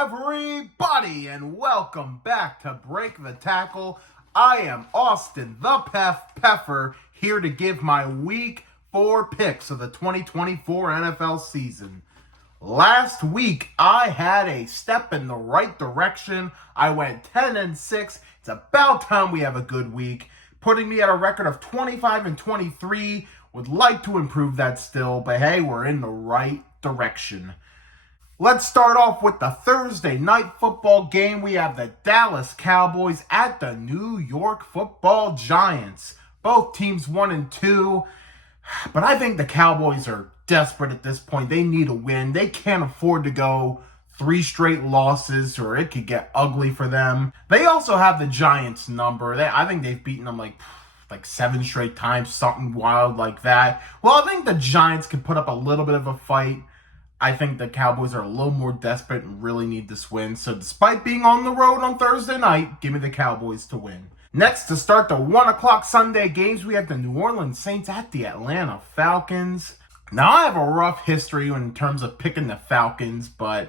everybody, and welcome back to Break the Tackle. I am Austin the Peffer here to give my Week 4 picks of the 2024 NFL season. Last week, I had a step in the right direction. I went 10-6. It's about time we have a good week, putting me at a record of 25-23. Would like to improve that still, but hey, we're in the right direction. Let's start off with the Thursday night football game. We have the Dallas Cowboys at the New York Football Giants. Both teams 1-2, but I think the Cowboys are desperate at this point. They need a win. They can't afford to go 3 straight losses or it could get ugly for them. They also have the Giants number. I think they've beaten them like 7 straight times, something wild like that. Well, I think the Giants can put up a little bit of a fight. I think the Cowboys are a little more desperate and really need this win. So despite being on the road on Thursday night, give me the Cowboys to win. Next, to start the 1 o'clock Sunday games, we have the New Orleans Saints at the Atlanta Falcons. Now, I have a rough history in terms of picking the Falcons, but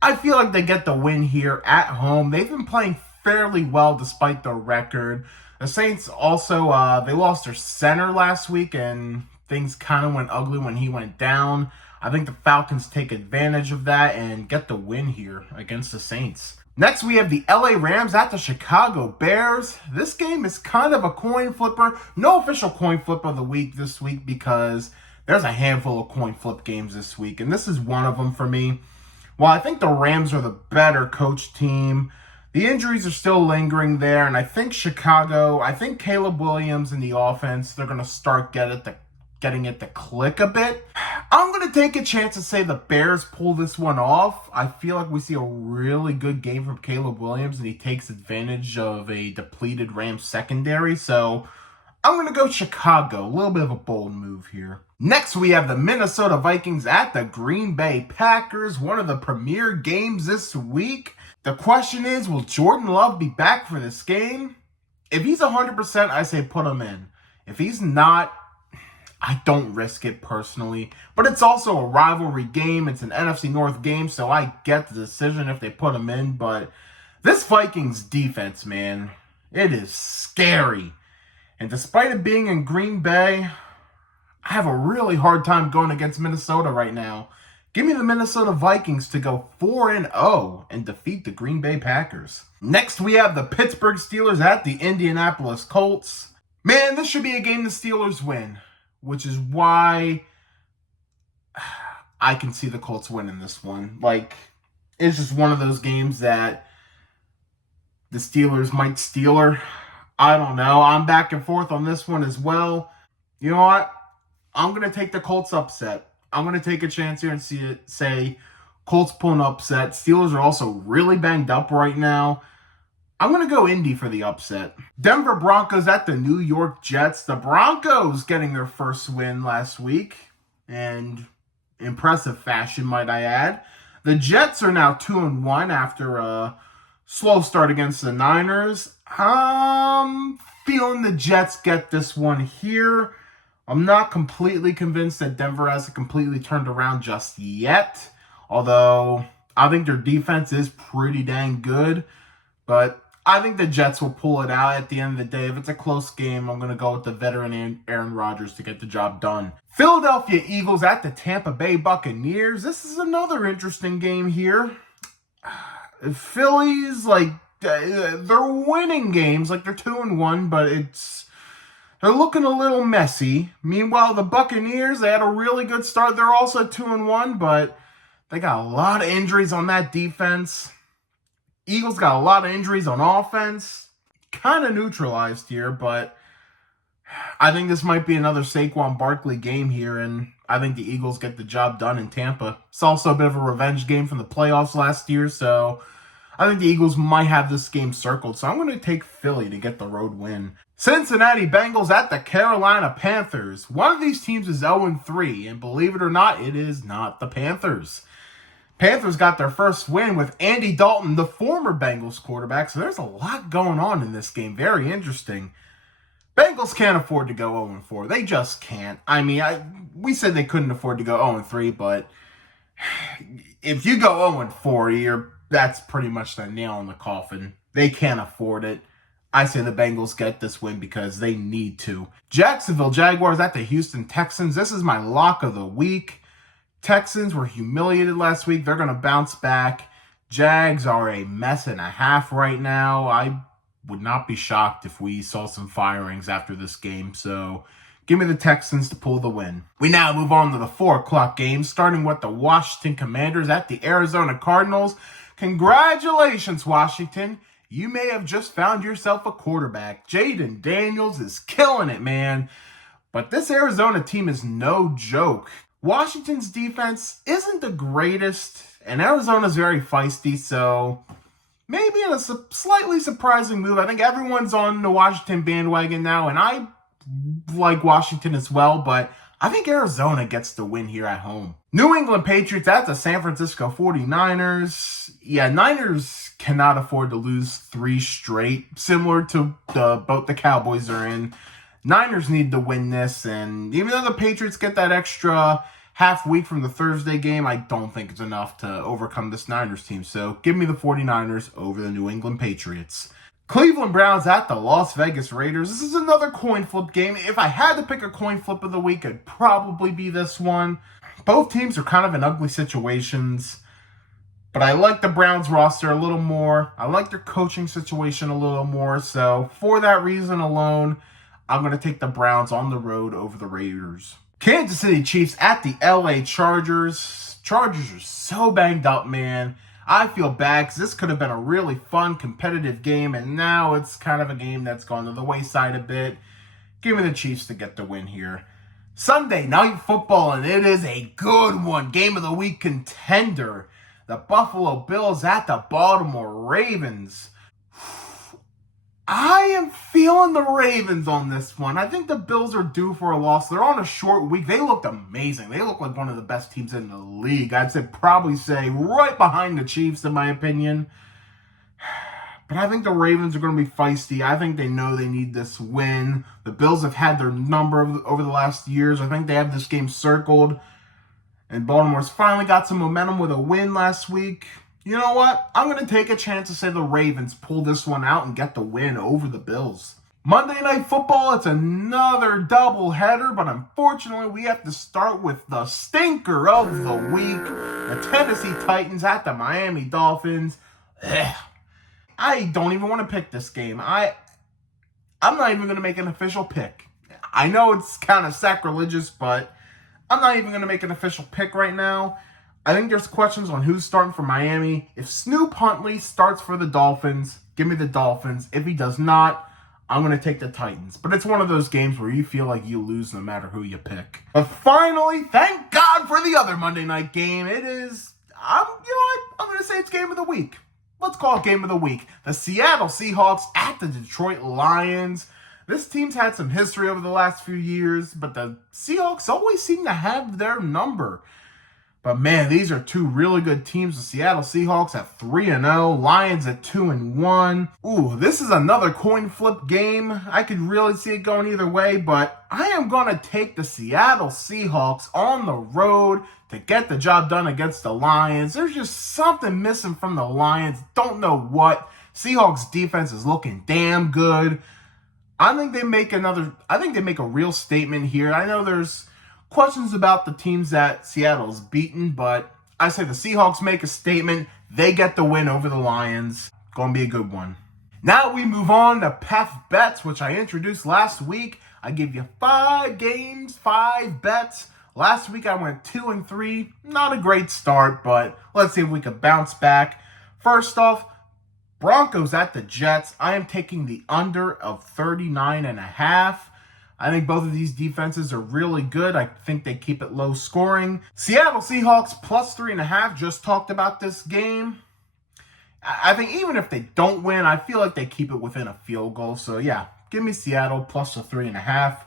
I feel like they get the win here at home. They've been playing fairly well despite the record. The Saints also, they lost their center last week, and things kind of went ugly when he went down. I think the Falcons take advantage of that and get the win here against the Saints. Next, we have the LA Rams at the Chicago Bears. This game is kind of a coin flipper. No official coin flip of the week this week because there's a handful of coin flip games this week, and this is one of them for me. While I think the Rams are the better coach team, the injuries are still lingering there, and I think Caleb Williams in the offense, they're going to start getting it to click a bit. I'm going to take a chance and say the Bears pull this one off. I feel like we see a really good game from Caleb Williams, and he takes advantage of a depleted Rams secondary. So I'm going to go Chicago. A little bit of a bold move here. Next, we have the Minnesota Vikings at the Green Bay Packers, one of the premier games this week. The question is, will Jordan Love be back for this game? If he's 100%, I say put him in. If he's not, I don't risk it personally, but it's also a rivalry game. It's an NFC North game, so I get the decision if they put him in, but this Vikings defense, man, it is scary. And despite it being in Green Bay, I have a really hard time going against Minnesota right now. Give me the Minnesota Vikings to go 4-0 and defeat the Green Bay Packers. Next, we have the Pittsburgh Steelers at the Indianapolis Colts. Man, this should be a game the Steelers win, which is why I can see the Colts winning this one. It's just one of those games that the Steelers might stealer. I don't know. I'm back and forth on this one as well. You know what? I'm going to take the Colts upset. I'm going to take a chance here and say Colts pull an upset. Steelers are also really banged up right now. I'm going to go Indy for the upset. Denver Broncos at the New York Jets. The Broncos getting their first win last week. And impressive fashion, might I add. The Jets are now 2-1 after a slow start against the Niners. I'm feeling the Jets get this one here. I'm not completely convinced that Denver hasn't completely turned around just yet. Although, I think their defense is pretty dang good. But I think the Jets will pull it out at the end of the day. If it's a close game, I'm going to go with the veteran Aaron Rodgers to get the job done. Philadelphia Eagles at the Tampa Bay Buccaneers. This is another interesting game here. Phillies, they're winning games. They're 2-1, but they're looking a little messy. Meanwhile, the Buccaneers, they had a really good start. They're also 2-1, but they got a lot of injuries on that defense. Eagles got a lot of injuries on offense. Kind of neutralized here, but I think this might be another Saquon Barkley game here, and I think the Eagles get the job done in Tampa. It's also a bit of a revenge game from the playoffs last year, so I think the Eagles might have this game circled. So I'm going to take Philly to get the road win. Cincinnati Bengals at the Carolina Panthers. One of these teams is 0-3, and believe it or not, it is not the Panthers. Panthers got their first win with Andy Dalton, the former Bengals quarterback, so there's a lot going on in this game. Very interesting. Bengals can't afford to go 0-4. They just can't. I mean, we said they couldn't afford to go 0-3, but if you go 0-4, you're That's pretty much the nail in the coffin. They can't afford it. I say the Bengals get this win because they need to. Jacksonville Jaguars at the Houston Texans. This is my lock of the week. Texans were humiliated last week. They're going to bounce back. Jags are a mess and a half right now. I would not be shocked if we saw some firings after this game. So give me the Texans to pull the win. We now move on to the 4 o'clock game, starting with the Washington Commanders at the Arizona Cardinals. Congratulations, Washington. You may have just found yourself a quarterback. Jaden Daniels is killing it, man. But this Arizona team is no joke. Washington's defense isn't the greatest, and Arizona's very feisty, so maybe in a slightly surprising move. I think everyone's on the Washington bandwagon now, and I like Washington as well, but I think Arizona gets the win here at home. New England Patriots at the San Francisco 49ers. Yeah, Niners cannot afford to lose 3 straight, similar to the boat the Cowboys are in. Niners need to win this, and even though the Patriots get that extra half week from the Thursday game, I don't think it's enough to overcome this Niners team. So give me the 49ers over the New England Patriots. Cleveland Browns at the Las Vegas Raiders. This is another coin flip game. If I had to pick a coin flip of the week, it'd probably be this one. Both teams are kind of in ugly situations, but I like the Browns roster a little more. I like their coaching situation a little more. So for that reason alone, I'm going to take the Browns on the road over the Raiders. Kansas City Chiefs at the LA Chargers. Chargers are so banged up, man. I feel bad because this could have been a really fun, competitive game, and now it's kind of a game that's gone to the wayside a bit. Give me the Chiefs to get the win here. Sunday Night Football, and it is a good one. Game of the week contender. The Buffalo Bills at the Baltimore Ravens. I am feeling the Ravens on this one. I think the Bills are due for a loss. They're on a short week. They looked amazing. They look like one of the best teams in the league. Probably say right behind the Chiefs, in my opinion. But I think the Ravens are going to be feisty. I think they know they need this win. The Bills have had their number over the last years. I think they have this game circled. And Baltimore's finally got some momentum with a win last week. You know what? I'm going to take a chance to say the Ravens pull this one out and get the win over the Bills. Monday Night Football, it's another doubleheader, but unfortunately we have to start with the stinker of the week. The Tennessee Titans at the Miami Dolphins. I don't even want to pick this game. I'm not even going to make an official pick. I know it's kind of sacrilegious, but I'm not even going to make an official pick right now. I think there's questions on who's starting for Miami. If Snoop Huntley starts for the Dolphins, give me the Dolphins. If he does not, I'm going to take the Titans. But it's one of those games where you feel like you lose no matter who you pick. But finally, thank God for the other Monday night game. It is, I'm going to say it's game of the week. Let's call it game of the week. The Seattle Seahawks at the Detroit Lions. This team's had some history over the last few years, but the Seahawks always seem to have their number. But man, these are two really good teams. The Seattle Seahawks at 3-0, Lions at 2-1. Ooh, this is another coin flip game. I could really see it going either way, but I am going to take the Seattle Seahawks on the road to get the job done against the Lions. There's just something missing from the Lions. Don't know what. Seahawks defense is looking damn good. I think they make a real statement here. I know there's questions about the teams that Seattle's beaten, but I say the Seahawks make a statement. They get the win over the Lions. Going to be a good one. Now we move on to PEF Bets, which I introduced last week. I gave you 5 games, 5 bets. Last week I went 2-3. Not a great start, but let's see if we can bounce back. First off, Broncos at the Jets. I am taking the under of 39.5. I think both of these defenses are really good. I think they keep it low scoring. Seattle Seahawks plus 3.5. Just talked about this game. I think even if they don't win, I feel like they keep it within a field goal. So yeah, give me Seattle plus the 3.5.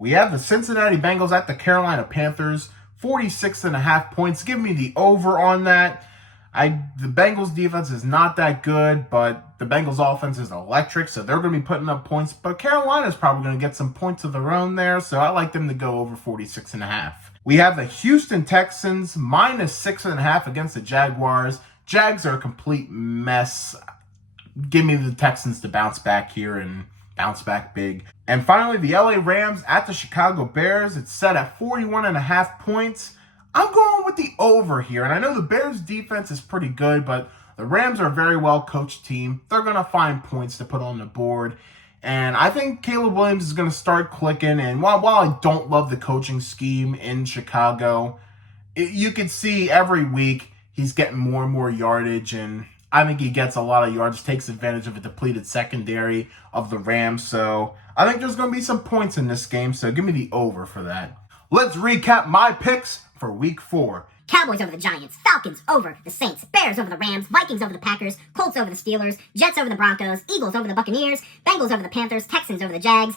We have the Cincinnati Bengals at the Carolina Panthers. 46.5 points. Give me the over on that. The Bengals defense is not that good, but the Bengals offense is electric, so they're going to be putting up points. But Carolina's probably going to get some points of their own there, so I like them to go over 46.5. We have the Houston Texans minus 6.5 against the Jaguars. Jags are a complete mess. Give me the Texans to bounce back here and bounce back big. And finally, the LA Rams at the Chicago Bears. It's set at 41.5 points. I'm going with the over here. And I know the Bears defense is pretty good, but the Rams are a very well-coached team. They're going to find points to put on the board. And I think Caleb Williams is going to start clicking. And while I don't love the coaching scheme in Chicago, you can see every week he's getting more and more yardage. And I think he gets a lot of yards, takes advantage of a depleted secondary of the Rams. So I think there's going to be some points in this game. So give me the over for that. Let's recap my picks for week 4. Cowboys over the Giants, Falcons over the Saints, Bears over the Rams, Vikings over the Packers, Colts over the Steelers, Jets over the Broncos, Eagles over the Buccaneers, Bengals over the Panthers, Texans over the Jags,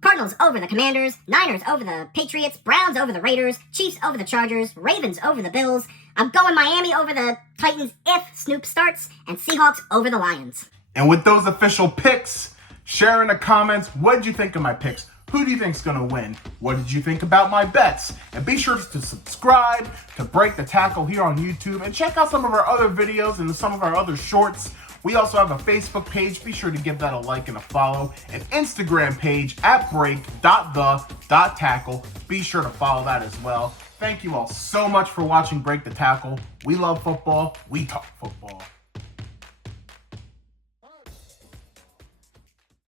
Cardinals over the Commanders, Niners over the Patriots, Browns over the Raiders, Chiefs over the Chargers, Ravens over the Bills. I'm going Miami over the Titans if Snoop starts, and Seahawks over the Lions. And with those official picks, share in the comments, what did you think of my picks? Who do you think's going to win? What did you think about my bets? And be sure to subscribe to Break the Tackle here on YouTube and check out some of our other videos and some of our other shorts. We also have a Facebook page. Be sure to give that a like and a follow. An Instagram page at break.the.tackle. Be sure to follow that as well. Thank you all so much for watching Break the Tackle. We love football. We talk football.